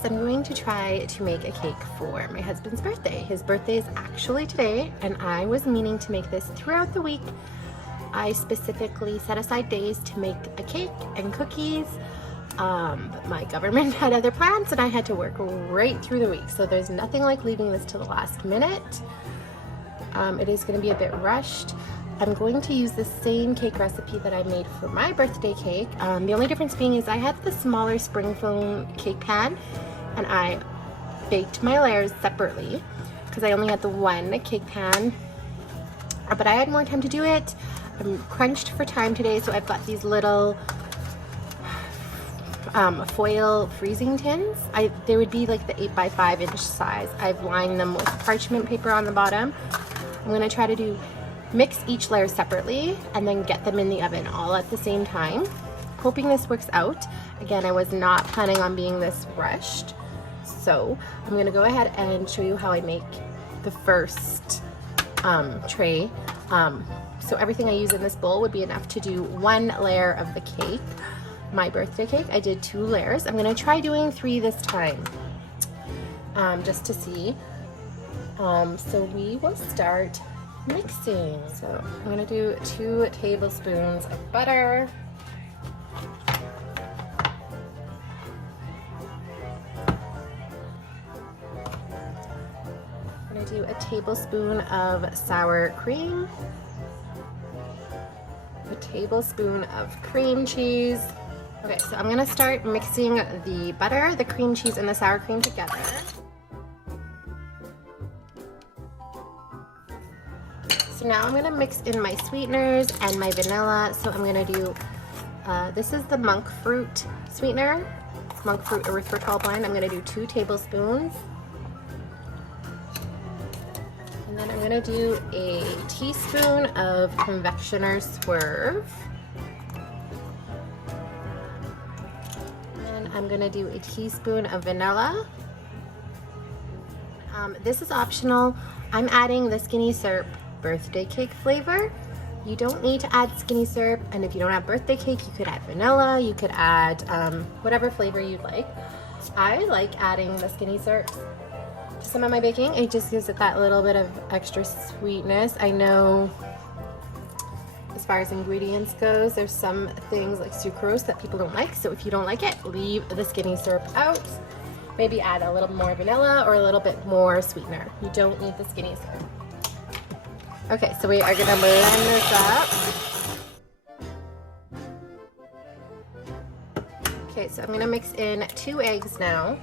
guys, I'm going to try to make a cake for my husband's birthday. His birthday is actually today, and I was meaning to make this throughout the week. I specifically set aside days to make a cake and cookies, but my government had other plans and I had to work right through the week. So there's nothing like leaving this till the last minute. It is going to be a bit rushed. I'm going to use the same cake recipe that I made for my birthday cake. The only difference being is I had the smaller spring foam cake pan and I baked my layers separately because I only had the one cake pan, but I had more time to do it. I'm crunched for time today, so I've got these little foil freezing tins. They would be like the 8x5 inch size. I've lined them with parchment paper on the bottom. I'm going to try to mix each layer separately and then get them in the oven all at the same time. Hoping this works out. Again, I was not planning on being this rushed. So I'm going to go ahead and show you how I make the first tray. So everything I use in this bowl would be enough to do one layer of the cake. My birthday cake, I did 2 layers. I'm going to try doing 3 this time, just to see. So we will start mixing. So I'm going to do 2 tablespoons of butter. I'm going to do a tablespoon of sour cream, a tablespoon of cream cheese. Okay, so I'm going to start mixing the butter, the cream cheese, and the sour cream together. So now I'm going to mix in my sweeteners and my vanilla. So I'm going to do, this is the monk fruit sweetener, monk fruit erythritol blend. I'm going to do 2 tablespoons. And then I'm going to do a teaspoon of confectioners swerve. And I'm going to do a teaspoon of vanilla. This is optional. I'm adding the skinny syrup birthday cake flavor. You don't need to add skinny syrup, and if you don't have birthday cake, you could add vanilla, you could add whatever flavor you'd like. I like adding the skinny syrup to some of my baking. It just gives it that little bit of extra sweetness. I know as far as ingredients goes, there's some things like sucrose that people don't like, so if you don't like it, leave the skinny syrup out. Maybe add a little more vanilla or a little bit more sweetener. You don't need the skinny syrup. Okay, so we are gonna blend this up. Okay, so I'm gonna mix in 2 eggs now.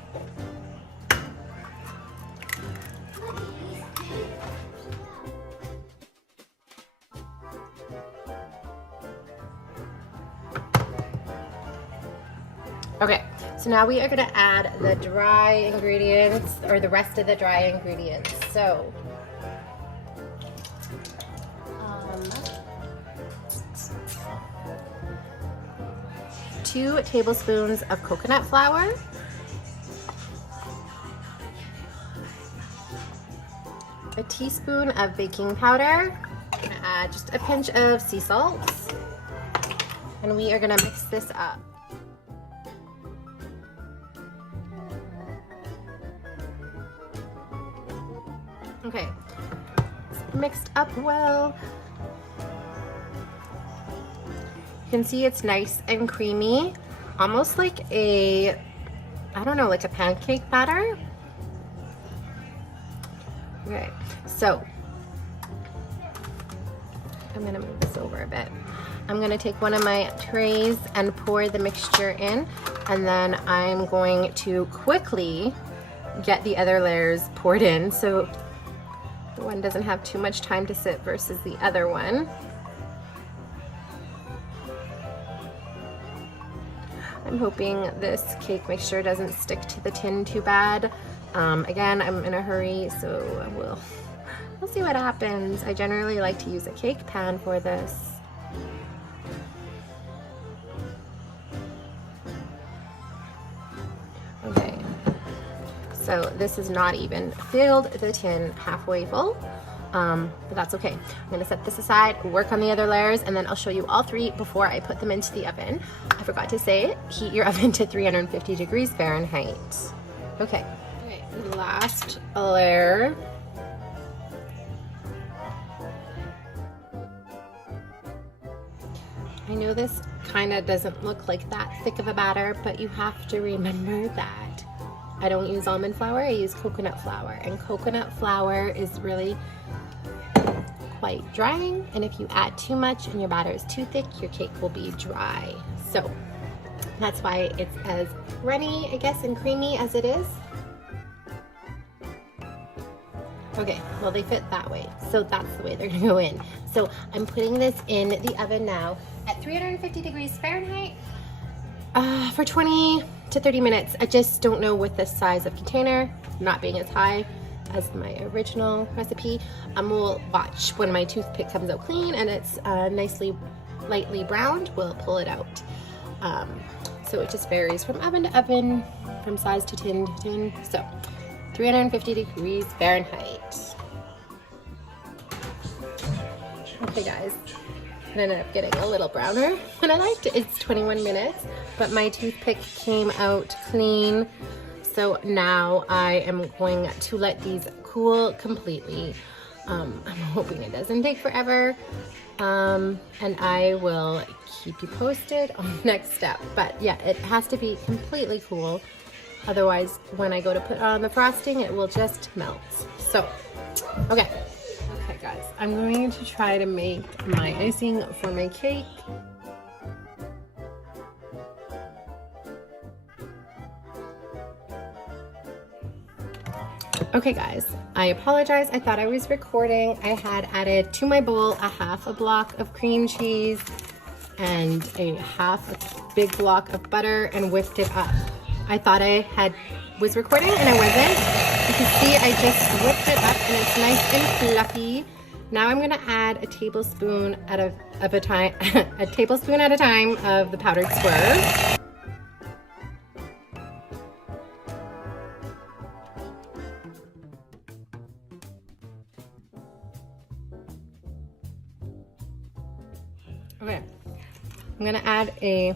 Okay, so now we are gonna add the dry ingredients, or the rest of the dry ingredients. So 2 tablespoons of coconut flour, a teaspoon of baking powder. I'm gonna add just a pinch of sea salt, and we are gonna mix this up. Okay, it's mixed up well. You can see it's nice and creamy, almost like a, I don't know, like a pancake batter. Okay, so I'm gonna move this over a bit. I'm gonna take one of my trays and pour the mixture in, and then I'm going to quickly get the other layers poured in so the one doesn't have too much time to sit versus the other one. I'm hoping this cake mixture doesn't stick to the tin too bad. Again, I'm in a hurry, so we'll see what happens. I generally like to use a cake pan for this. Okay, so this is not even filled the tin halfway full. But that's okay. I'm gonna set this aside, work on the other layers, and then I'll show you all 3 before I put them into the oven. I forgot to say, heat your oven to 350 degrees Fahrenheit. Okay, last layer. I know this kind of doesn't look like that thick of a batter, but you have to remember that I don't use almond flour, I use coconut flour, and coconut flour is really quite drying, and if you add too much and your batter is too thick, your cake will be dry. So that's why it's as runny, I guess, and creamy as it is. Okay, well, they fit that way, so that's the way they're gonna go in. So I'm putting this in the oven now at 350 degrees Fahrenheit for 20 to 30 minutes. I just don't know with the size of container, not being as high as my original recipe. We'll watch when my toothpick comes out clean and it's nicely lightly browned, we'll pull it out. So it just varies from oven to oven, from size to tin to tin. So 350 degrees Fahrenheit. Okay guys, it ended up getting a little browner than I liked. It's 21 minutes, but my toothpick came out clean. So now I am going to let these cool completely. I'm hoping it doesn't take forever. And I will keep you posted on the next step. But yeah, it has to be completely cool. Otherwise, when I go to put on the frosting, it will just melt. So, okay. Okay guys, I'm going to try to make my icing for my cake. Okay guys, I apologize. I thought I was recording. I had added to my bowl a half a block of cream cheese and a big block of butter and whipped it up. I thought I was recording and I wasn't. You can see I just whipped it up and it's nice and fluffy. Now I'm gonna add a tablespoon at a time of the powdered swerve. Okay, I'm gonna add a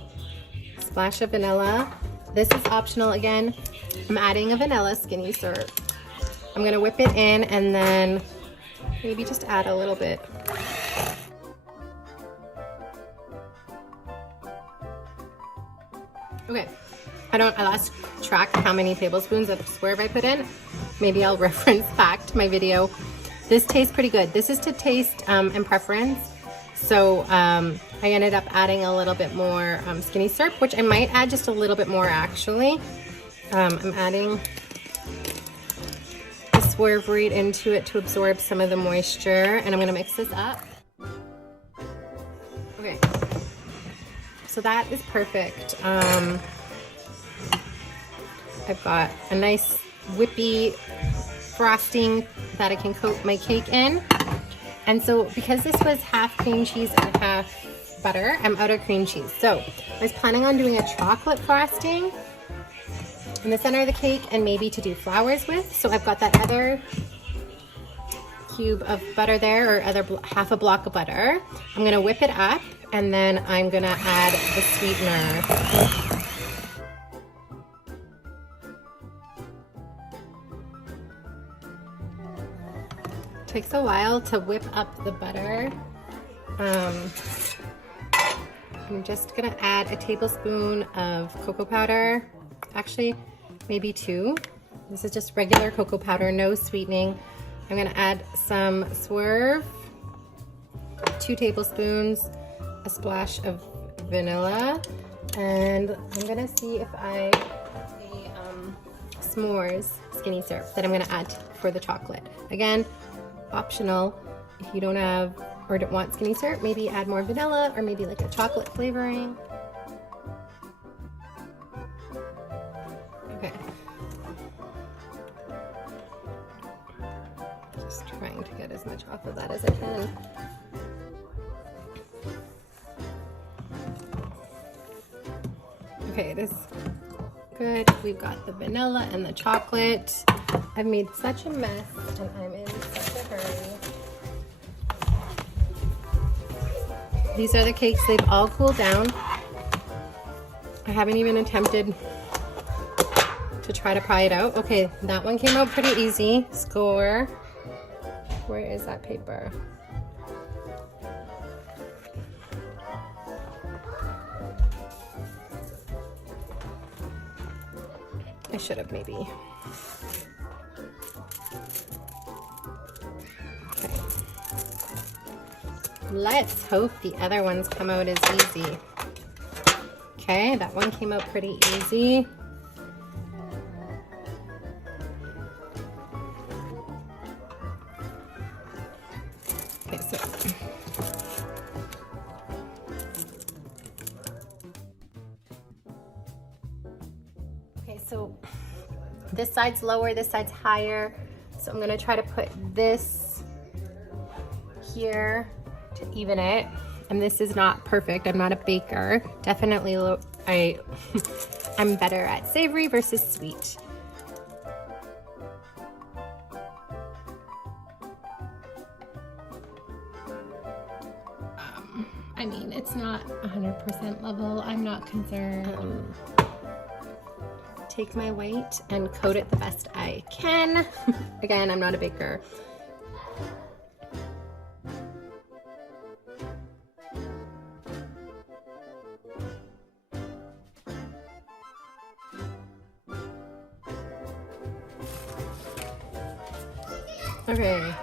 splash of vanilla. This is optional again. I'm adding a vanilla skinny syrup. I'm gonna whip it in and then maybe just add a little bit. Okay, I lost track of how many tablespoons of swerve I put in. Maybe I'll reference back to my video. This tastes pretty good. This is to taste and preference. So I ended up adding a little bit more skinny syrup, which I might add just a little bit more actually. I'm adding the swerve right into it to absorb some of the moisture, and I'm gonna mix this up. Okay, so that is perfect. I've got a nice whippy frosting that I can coat my cake in. And so because this was half cream cheese and half butter, I'm out of cream cheese. So I was planning on doing a chocolate frosting in the center of the cake and maybe to do flowers with. So I've got that other cube of butter there, or half a block of butter. I'm gonna whip it up and then I'm gonna add the sweetener. Takes a while to whip up the butter. I'm just gonna add a tablespoon of cocoa powder. Actually, maybe 2. This is just regular cocoa powder, no sweetening. I'm gonna add some swerve, 2 tablespoons, a splash of vanilla, and I'm gonna see if the s'mores skinny syrup that I'm gonna add for the chocolate. Again, optional. If you don't have or don't want skinny syrup, maybe add more vanilla or maybe like a chocolate flavoring. Okay. Just trying to get as much off of that as I can. Okay, it is good. We've got the vanilla and the chocolate. I've made such a mess and I'm in such a hurry. These are the cakes. They've all cooled down. I haven't even attempted to try to pry it out. Okay, that one came out pretty easy. Score. Where is that paper? I should have maybe. Okay. Let's hope the other ones come out as easy. Okay, that one came out pretty easy. Okay, so this side's lower, this side's higher. So I'm gonna try to put this here to even it. And this is not perfect. I'm not a baker. Definitely, I'm better at savory versus sweet. I mean, it's not 100% level. I'm not concerned. Take my weight and coat it the best I can. Again, I'm not a baker. Okay,